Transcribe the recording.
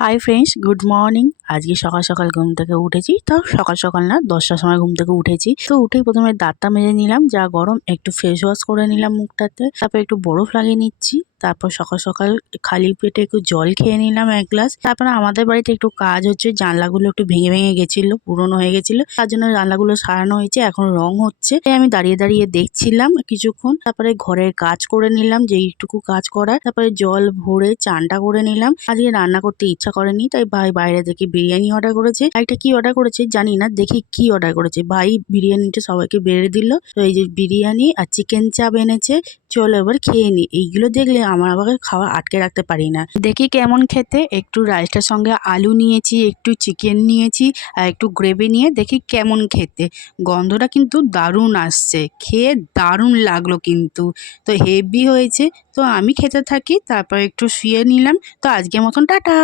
Hi friends, good morning. আজকে সকাল সকাল ঘুম থেকে উঠেছি। তো সকাল সকাল না, 10টার সময় ঘুম থেকে উঠেছি। তো উঠেই প্রথমে দাঁতটা মেজে নিলাম, যা গরম। একটু ফেস ওয়াশ করে নিলাম মুখটাতে, তারপর একটু বরফ লাগিয়ে নিচ্ছি। তারপর সকাল সকাল খালি পেটে একটু জল খেয়ে নিলাম 1 গ্লাস। তারপর আমাদের বাড়িতে একটু কাজ হচ্ছে, জানলাগুলো একটু ভেঙে ভেঙে গেছিল, পুরনো হয়ে গেছিল, তার জন্য জানলাগুলো সারানো হয়েছে, এখন রং হচ্ছে। তাই আমি দাঁড়িয়ে দাঁড়িয়ে দেখছিলাম কিছুক্ষণ। তারপরে ঘরের কাজ করে নিলাম, যেইটুকু কাজ করার। তারপরে জল ভরে চানটা করে নিলাম। আজকে রান্না করতে ইচ্ছা করেনি, তাই ভাই বাইরে থেকে বিরিয়ানি অর্ডার করেছে। একটা কি অর্ডার করেছে জানি না, দেখি কি অর্ডার করেছে। ভাই বিরিয়ানিটা সবাইকে বেড়ে দিল। তো এই যে বিরিয়ানি আর চিকেন চাপ এনেছে, চলো এবার খেয়ে নি। এইগুলো দেখলে আমার আবার খাওয়া আটকে রাখতে পারি না। দেখি কেমন খেতে। একটু রাইসটার সঙ্গে আলু নিয়েছি, একটু চিকেন নিয়েছি, আর একটু গ্রেভি নিয়ে দেখি কেমন খেতে। গন্ধটা কিন্তু দারুণ আসছে, খেয়ে দারুণ লাগলো কিন্তু। তো হেভি হয়েছে। তো আমি খেতে থাকি, তারপর একটু শুয়ে নিলাম। তো আজকের মতন টাটা।